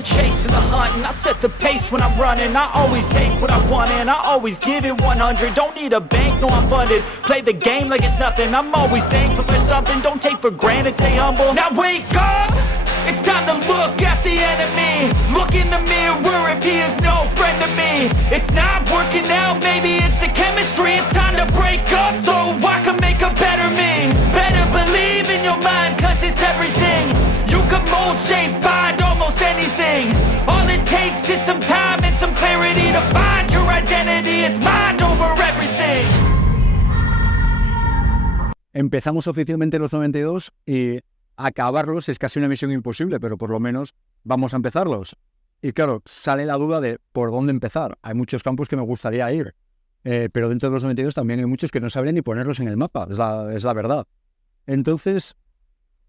the chase and the hunt, and I set the pace when I'm running. I always take what I want and I always give it 100. Don't need a bank, no I'm funded. Play the game like it's nothing. I'm always thankful for something. Don't take for granted, stay humble. Now wake up! It's time to look at the enemy. Look in the mirror if he is no friend to me. It's not working out, maybe it's the chemistry. It's time to break up so I can make a better me. Better believe in your mind, cause it's everything. You can mold, shape, find almost anything. All it takes is some time and some clarity to find your identity. It's mind over everything. Empezamos oficialmente los 92 y acabarlos es casi una misión imposible, pero por lo menos vamos a empezarlos. Y claro, sale la duda de por dónde empezar. Hay muchos campos que me gustaría ir, pero dentro de los 92 también hay muchos que no sabría ni ponerlos en el mapa, es la verdad. Entonces,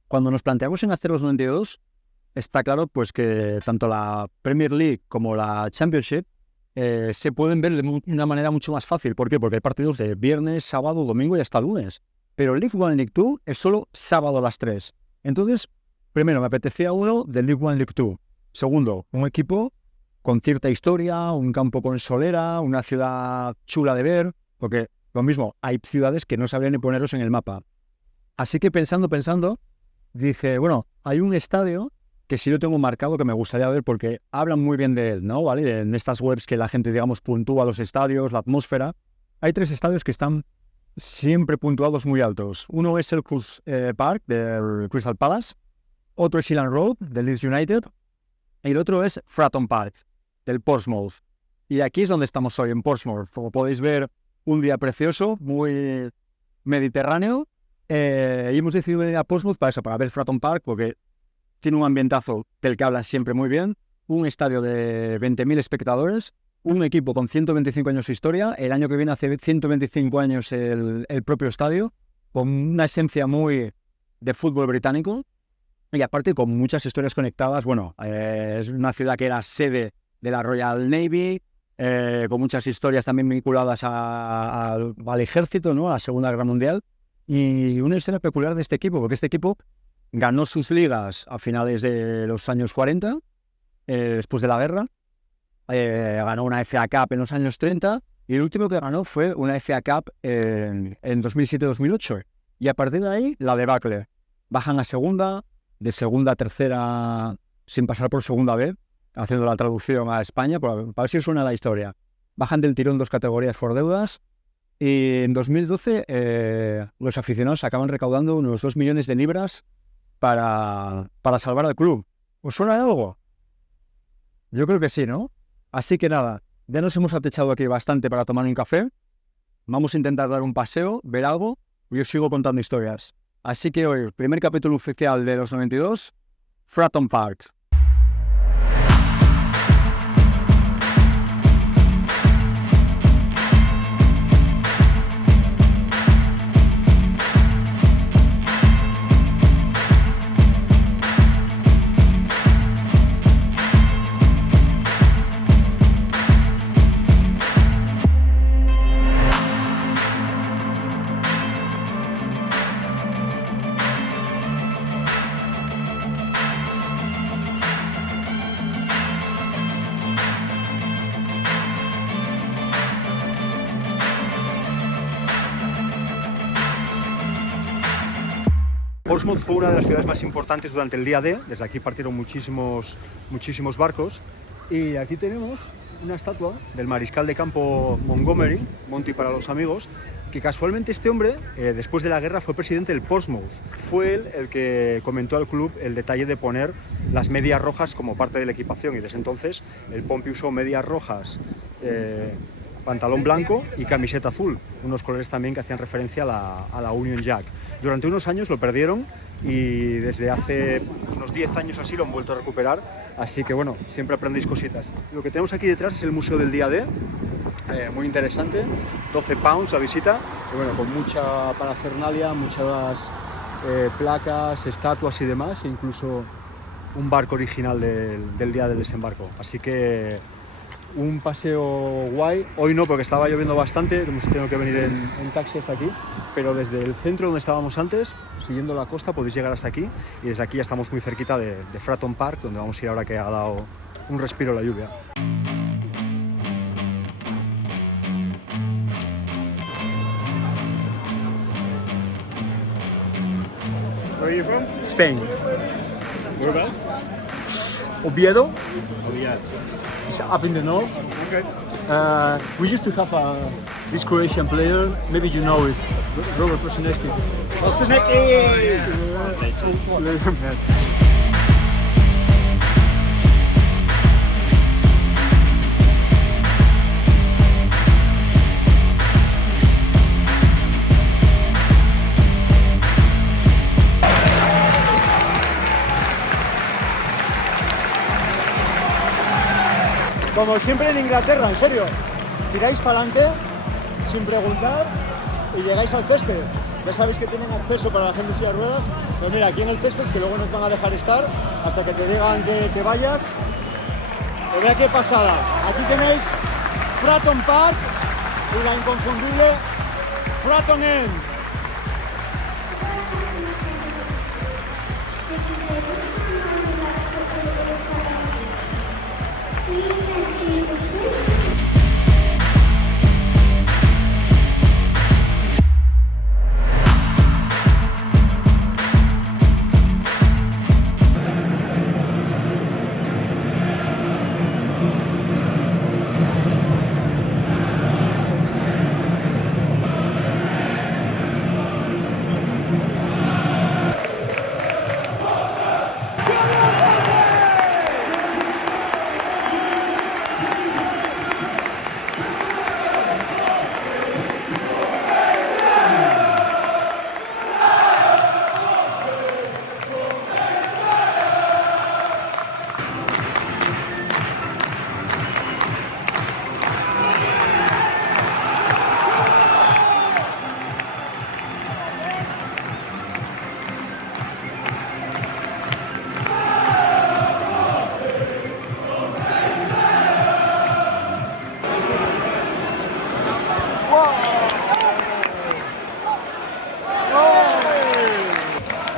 cuando nos planteamos en hacer los 92, está claro pues que tanto la Premier League como la Championship se pueden ver de una manera mucho más fácil. ¿Por qué? Porque hay partidos de viernes, sábado, domingo y hasta lunes. Pero League One y League Two es solo sábado a las 3. Entonces, primero, me apetecía uno de League One, League Two. Segundo, un equipo con cierta historia, un campo con solera, una ciudad chula de ver, porque lo mismo, hay ciudades que no sabrían ni ponerlos en el mapa. Así que pensando, dije, bueno, hay un estadio que sí lo tengo marcado que me gustaría ver porque hablan muy bien de él, ¿no? ¿Vale? En estas webs que la gente, digamos, puntúa los estadios, la atmósfera. Hay 3 estadios que están siempre puntuados muy altos. Uno es el Park del Crystal Palace, otro es Elland Road del Leeds United y el otro es Fratton Park del Portsmouth. Y aquí es donde estamos hoy, en Portsmouth. Como podéis ver, un día precioso, muy mediterráneo, y hemos decidido venir a Portsmouth para eso, para ver Fratton Park, porque tiene un ambientazo del que hablan siempre muy bien, un estadio de 20.000 espectadores, un equipo con 125 años de historia. El año que viene hace 125 años el propio estadio, con una esencia muy de fútbol británico y aparte con muchas historias conectadas. Bueno, es una ciudad que era sede de la Royal Navy, con muchas historias también vinculadas al ejército, ¿no? A la Segunda Guerra Mundial. Y una historia peculiar de este equipo, porque este equipo ganó sus ligas a finales de los años 40, después de la guerra. Ganó una FA Cup en los años 30 y el último que ganó fue una FA Cup en 2007-2008. Y a partir de ahí, la debacle. Bajan a segunda, de segunda a tercera, sin pasar por segunda B, haciendo la traducción a España, para ver si os suena la historia. Bajan del tirón 2 categorías por deudas y en 2012 los aficionados acaban recaudando unos 2 millones de libras para salvar al club. ¿Os suena de algo? Yo creo que sí, ¿no? Así que nada, ya nos hemos atechado aquí bastante para tomar un café. Vamos a intentar dar un paseo, ver algo y os sigo contando historias. Así que hoy, primer capítulo oficial de los 92, Fratton Park. Portsmouth fue una de las ciudades más importantes durante el día D. Desde aquí partieron muchísimos barcos. Y aquí tenemos una estatua del mariscal de campo Montgomery, Monty para los amigos, que casualmente este hombre, después de la guerra, fue presidente del Portsmouth. Fue él el que comentó al club el detalle de poner las medias rojas como parte de la equipación. Y desde entonces el Pompey usó medias rojas, pantalón blanco y camiseta azul, unos colores también que hacían referencia a la Union Jack. Durante unos años lo perdieron y desde hace unos 10 años así lo han vuelto a recuperar, así que bueno, siempre aprendéis cositas. Lo que tenemos aquí detrás es el Museo del Día D, muy interesante, 12 pounds la visita, y bueno, con mucha parafernalia, muchas placas, estatuas y demás, e incluso un barco original del día del desembarco, así que un paseo guay. Hoy no, porque estaba lloviendo bastante, hemos tenido que venir en taxi hasta aquí, pero desde el centro donde estábamos antes, siguiendo la costa, podéis llegar hasta aquí, y desde aquí ya estamos muy cerquita de Fratton Park, donde vamos a ir ahora que ha dado un respiro la lluvia. Where are you from? Spain. Whereabouts? Oviedo, Oh yeah. it's up in the north. Okay. We used to have this Croatian player, maybe you know it, Robert Prosinecki. Como siempre en Inglaterra, en serio, tiráis para adelante sin preguntar y llegáis al césped. Ya sabéis que tienen acceso para la gente en silla de ruedas, pero mira, aquí en el césped, que luego nos van a dejar estar hasta que te digan que te vayas. Pero vea qué pasada. Aquí tenéis Fratton Park y la inconfundible Fratton End.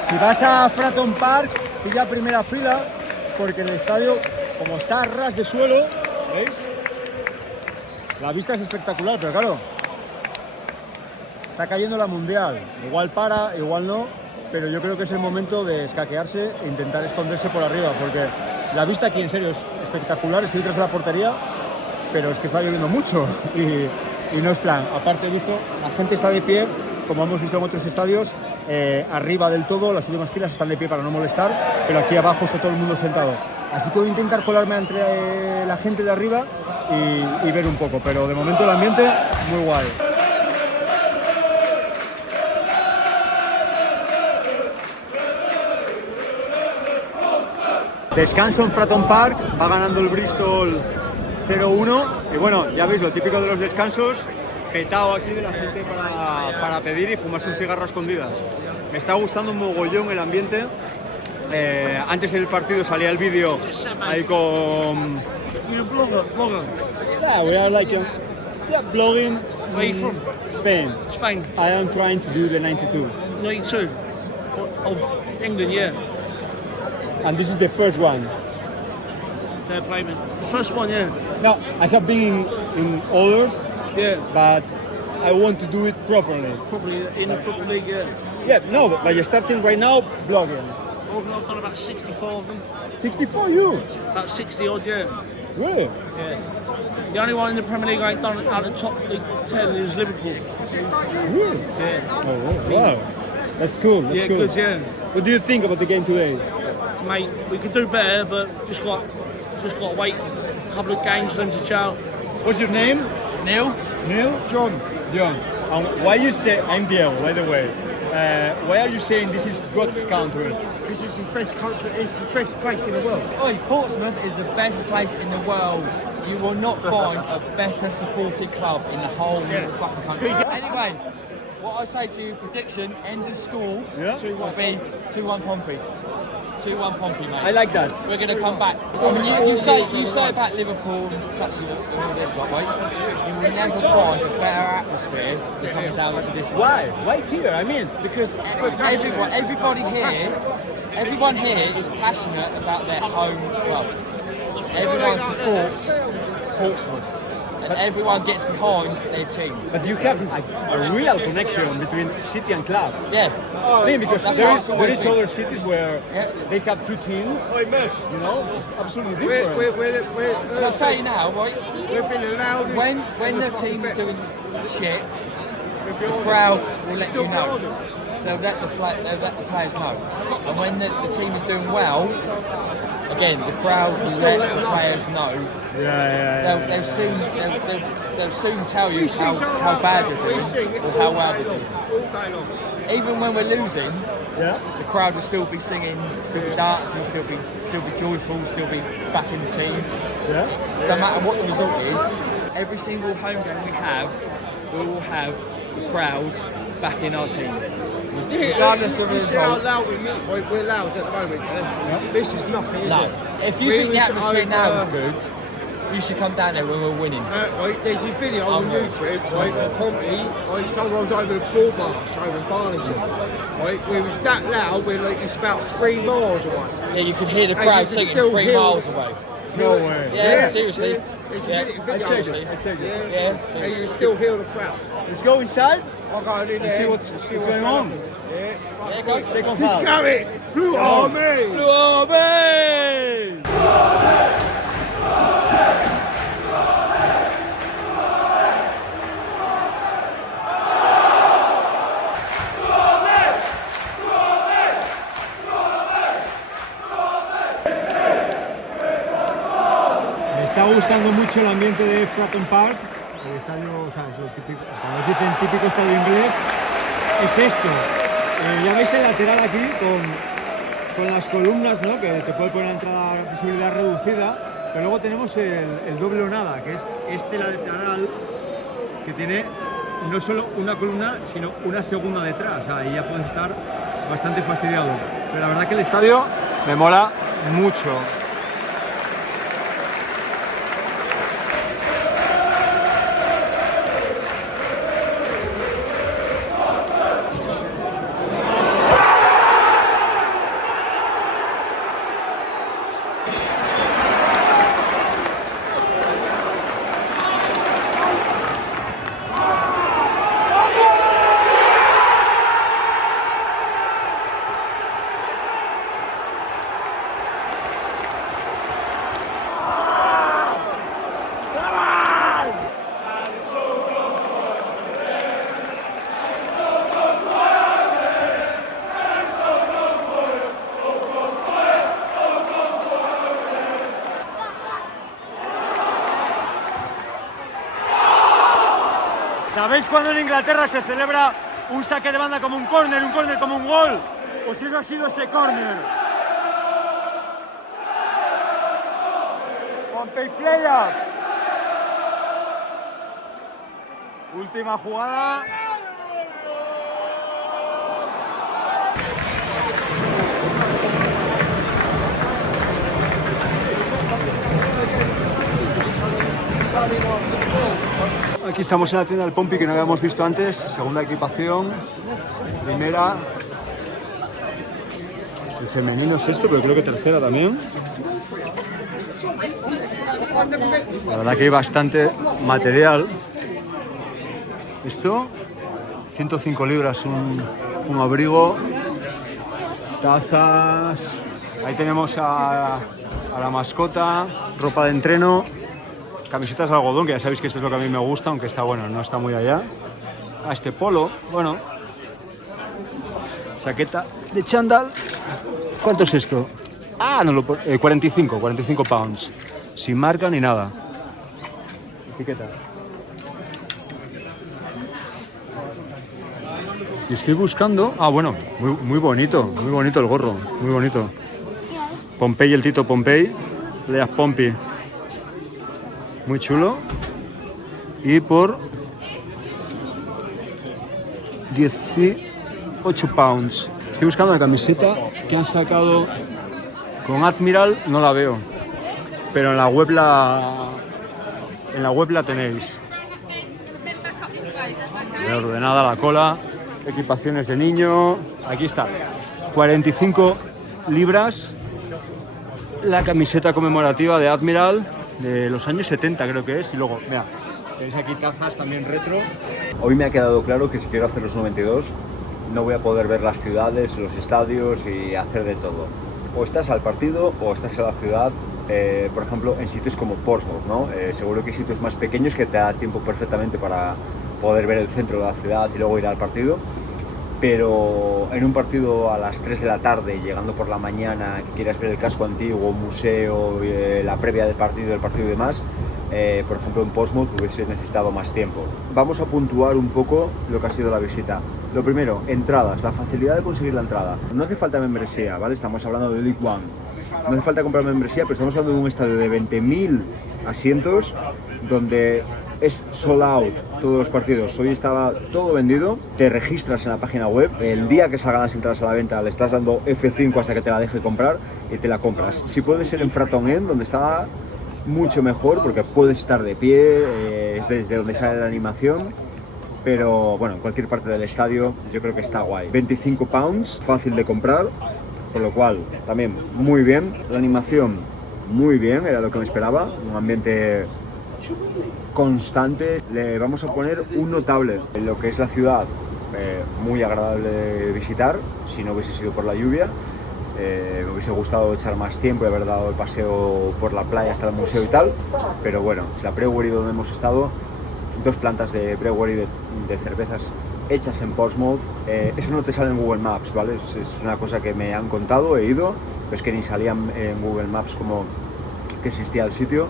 Si vas a Fratton Park, pilla primera fila, porque el estadio, como está a ras de suelo, ¿veis? La vista es espectacular, pero claro, está cayendo la Mundial. Igual para, igual no, pero yo creo que es el momento de escaquearse e intentar esconderse por arriba, porque la vista aquí en serio es espectacular. Estoy detrás de la portería, pero es que está lloviendo mucho y no es plan. Aparte he visto, la gente está de pie, como hemos visto en otros estadios, arriba del todo, las últimas filas están de pie para no molestar, pero aquí abajo está todo el mundo sentado. Así que voy a intentar colarme entre la gente de arriba y ver un poco, pero de momento el ambiente muy guay. Descanso en Fratton Park, va ganando el Bristol 0-1 y bueno, ya veis lo típico de los descansos, petado aquí de la gente para pedir y fumarse un cigarro a escondidas. Me está gustando un mogollón el ambiente. Antes del partido salía el vídeo ahí con... Yeah, we are like blogging. Where are you from? Spain. Spain. I am trying to do the 92. 92. Of England, yeah. And this is the first one. Fair play, man. The first one, yeah. Now, I have been in others, Yeah. but I want to do it properly. Probably in the Football League, yeah. Yeah, no, but you're starting right now blogging. I've done about 64 of them. 64 you? About 60 odd, yeah. Really? Yeah. The only one in the Premier League I ain't done out of the top League 10 is Liverpool. Really? Yeah. Oh, wow. That's cool. That's Yeah, cool. good, yeah. What do you think about the game today? Mate, we could do better, but just got to wait a couple of games for them to chow. What's your name? Neil? Neil? John. John. Why you say I'm Diego, by the way? Why are you saying this is God's country? Because it's the best country, it's the best place in the world. Oi, Portsmouth is the best place in the world. You will not find a better supported club in the whole fucking country. Anyway, what I say to you, prediction, end of school, Yeah? 2-1 will be 2-1 Pompey. 2-1 Pompey, mate. I like that. We're going to come back. I mean, you say about Liverpool and such and all this, like, mate. You will never find a better atmosphere than coming down to this place. Why? Why here? I mean, Because everyone here is passionate about their home club. everyone supports Portsmouth. And everyone gets behind their team. But you have a real connection between city and club. Yeah. I mean, because That's there how is it's always been. other cities where they have two teams. You know, it's absolutely different. And I'll tell you now, right? We've been allowed this. When the team is doing shit, the crowd will let you know. They'll let the players know. And when the team is doing well, again, the crowd will let the players know. They'll soon tell you how bad they're doing or how well they're doing. Even when we're losing, the crowd will still be singing, still be dancing, still be joyful, still be backing the team. No matter what the result is, every single home game we will have the crowd backing our team. Regardless of the You see how result. loud we're loud at the moment, yeah? This is nothing, is No. it? If you think the atmosphere now is good, you should come down there when we're winning. Right, there's a video on YouTube, right, of Pompey, right, sunrise over the Broadmarsh, over Farlington. Right, we was that loud, we're like, it's about 3 miles away. Yeah, you could hear the And crowd you can singing still 3 hear- miles away. No way. Yeah, seriously. There's Yeah, a video, seriously. I check it. Yeah, and you seriously. can still hear the crowd. Let's go inside I'm going in and there see what's going on. Yeah, go. Second Let's half. go it! Blue Army! Blue Army! Me está gustando mucho el ambiente de Fratton Park, el estadio, o sea, es lo típico, cuando dicen típico estadio inglés, es esto. Ya veis el lateral aquí con las columnas, ¿no? Que te puede poner la entrada a visibilidad reducida, pero luego tenemos el doble o nada, que es este lateral que tiene no solo una columna, sino una segunda detrás. O sea, ahí ya puedes estar bastante fastidiado. Pero la verdad que el estadio me mola mucho. ¿Sabéis cuando en Inglaterra se celebra un saque de banda como un córner como un gol? Pues eso ha sido ese córner. Pompey play-up. Última jugada. Aquí estamos en la tienda del Pompey que no habíamos visto antes, segunda equipación, primera, el femenino es esto, pero creo que tercera también. La verdad que hay bastante material. Esto, 105 libras un abrigo, tazas, ahí tenemos a la mascota, ropa de entreno. Camisetas de algodón, que ya sabéis que eso es lo que a mí me gusta, aunque está bueno, no está muy allá. Este polo, bueno. Chaqueta de chándal. ¿Cuánto es esto? Ah, no lo 45 pounds. Sin marca ni nada. Etiqueta. Y estoy buscando... Ah, bueno, muy bonito el gorro, muy bonito. Pompey, el Tito Pompey. Leas Pompey. Muy chulo. Y por 18 pounds. Estoy buscando una camiseta que han sacado con Admiral, no la veo. Pero en la web la tenéis. Ordenada la cola, equipaciones de niño. Aquí está. 45 libras. la camiseta conmemorativa de Admiral de los años 70 creo que es. Y luego, mira, tenéis aquí tazas también retro. Hoy me ha quedado claro que si quiero hacer los 92 no voy a poder ver las ciudades, los estadios y hacer de todo. O estás al partido o estás en la ciudad, por ejemplo, en sitios como Portsmouth, ¿no? Seguro que hay sitios más pequeños que te da tiempo perfectamente para poder ver el centro de la ciudad y luego ir al partido. Pero en un partido a las 3 de la tarde, llegando por la mañana, que quieras ver el casco antiguo, museo, la previa del partido y demás, por ejemplo en Portsmouth hubiese necesitado más tiempo. Vamos a puntuar un poco lo que ha sido la visita. Lo primero, entradas, la facilidad de conseguir la entrada. No hace falta membresía, ¿vale? Estamos hablando de League One. No hace falta comprar membresía, pero estamos hablando de un estadio de 20.000 asientos donde es sold out todos los partidos. Hoy estaba todo vendido, te registras en la página web, el día que salgan las entradas a la venta le estás dando F5 hasta que te la deje comprar y te la compras. Si puede ser en Fratton End, donde está mucho mejor porque puedes estar de pie, es desde donde sale la animación, pero bueno, en cualquier parte del estadio yo creo que está guay. 25 pounds, fácil de comprar, por lo cual también muy bien. La animación muy bien, era lo que me esperaba, un ambiente constante. Le vamos a poner un notable en lo que es la ciudad, muy agradable de visitar si no hubiese sido por la lluvia. Me hubiese gustado echar más tiempo y haber dado el paseo por la playa hasta el museo y tal, pero bueno, es la brewery donde hemos estado, 2 plantas de brewery de cervezas hechas en Portsmouth. Eso no te sale en Google Maps, ¿vale? Es una cosa que me han contado, he ido, pero es que ni salía en Google Maps como que existía el sitio.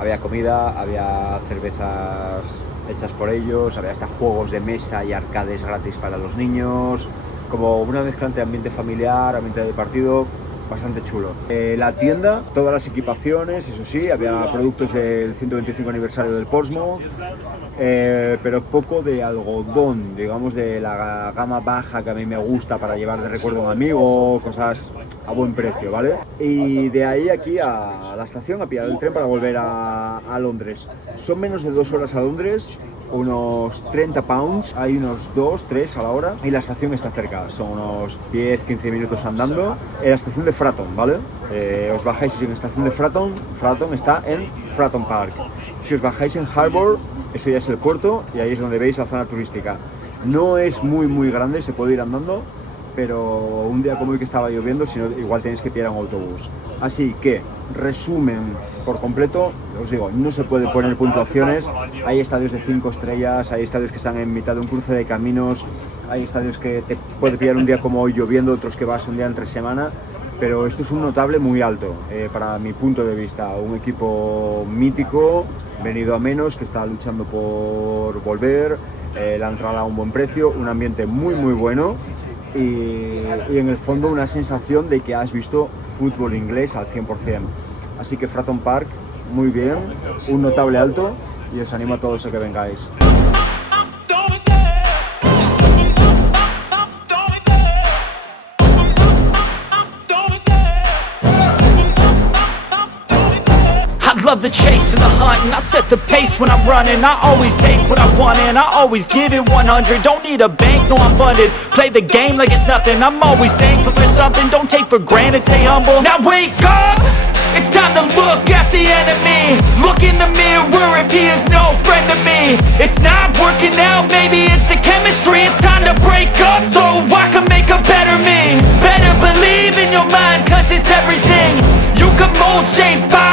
Había comida, había cervezas hechas por ellos, había hasta juegos de mesa y arcades gratis para los niños, como una mezcla entre ambiente familiar, ambiente de partido, bastante chulo. La tienda, todas las equipaciones, eso sí, había productos del 125 aniversario del Portsmouth, pero poco de algodón, digamos de la gama baja que a mí me gusta para llevar de recuerdo a un amigo, cosas a buen precio, ¿vale? Y de ahí aquí a la estación, a pillar el tren para volver a Londres. Son menos de 2 horas a Londres, unos 30 pounds, hay unos 2-3 a la hora y la estación está cerca, son unos 10-15 minutos andando. En la estación de Fratton, ¿vale? Os bajáis en la estación de Fratton, Fratton está en Fratton Park. Si os bajáis en Harbour, eso ya es el puerto y ahí es donde veis la zona turística. No es muy grande, se puede ir andando, pero un día como hoy que estaba lloviendo, si no, igual tenéis que pillar un autobús. Así que, resumen por completo, os digo, no se puede poner puntuaciones, hay estadios de 5 estrellas, hay estadios que están en mitad de un cruce de caminos, hay estadios que te puede pillar un día como hoy lloviendo, otros que vas un día entre semana, pero esto es un notable muy alto, para mi punto de vista, un equipo mítico, venido a menos, que está luchando por volver, la entrada a un buen precio, un ambiente muy bueno. Y en el fondo una sensación de que has visto fútbol inglés al 100%. Así que Fratton Park, muy bien, un notable alto y os animo a todos a que vengáis. Love the chase and the hunt, and I set the pace when I'm running. I always take what I want and I always give it 100. Don't need a bank, no I'm funded. Play the game like it's nothing. I'm always thankful for something. Don't take for granted, stay humble. Now wake up, it's time to look at the enemy. Look in the mirror if he is no friend to me. It's not working out, maybe it's the chemistry. It's time to break up so I can make a better me. Better believe in your mind, cause it's everything. You can mold, shape, vibe